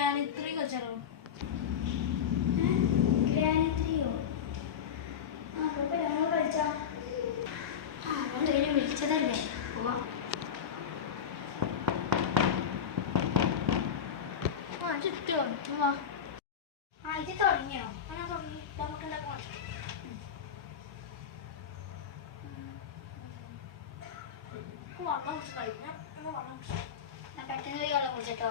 Granny 3 കളിച്ചാലോ? Granny 3യോ? ആ കുഴപ്പമില്ല, നമ്മൾ കളിച്ചാ. എന്തായാലും വിളിച്ചതല്ലേ, പോവാം. ചുറ്റോ വാ. ഇത് തുടങ്ങിയോ? ഞാൻ തുടങ്ങി. നമുക്ക് ഉണ്ടാക്കാം. വെള്ളം കുടിച്ച് കളിക്കാം. വെള്ളം പെട്ടെന്ന് പോയി വെള്ളം കുടിച്ചിട്ടോ.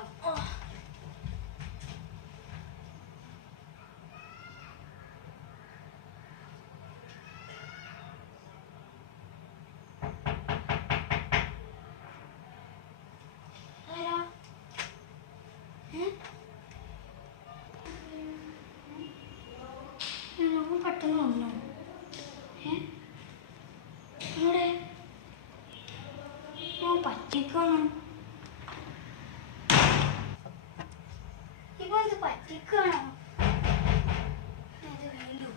പെട്ടെന്ന് വന്നു. ഇവിടെ പറ്റിക്കണം. ഇപ്പൊ ഇത് പറ്റിക്കണോ? ഇത് വീണ്ടും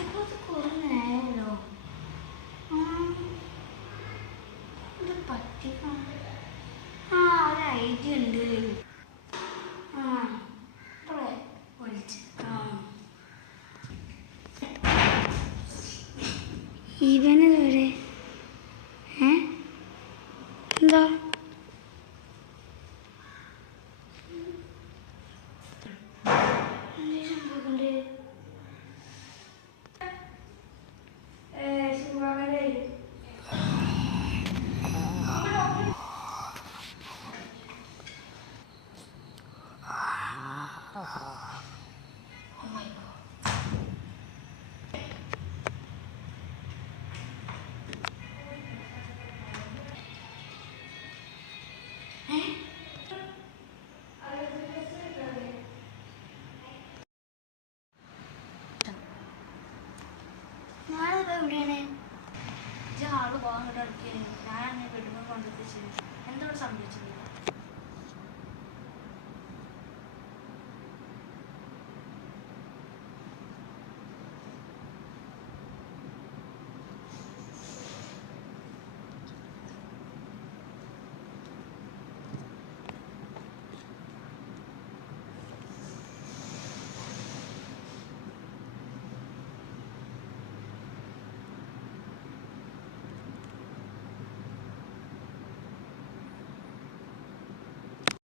ഇപ്പൊ ഇത് കുറെ നേരമല്ലോ. ഇത് പറ്റിക്കണം. ഒരു ഐഡിയ ഉണ്ട്. ഇവനെവിടെ? എന്താ എവിടെയാണ്? ആള് പോകാൻ കിട്ടാൻ ഞാൻ ബെഡ്റൂമിൽ കൊണ്ടെത്തിച്ച് എന്തോട് സംഭവിച്ചത്?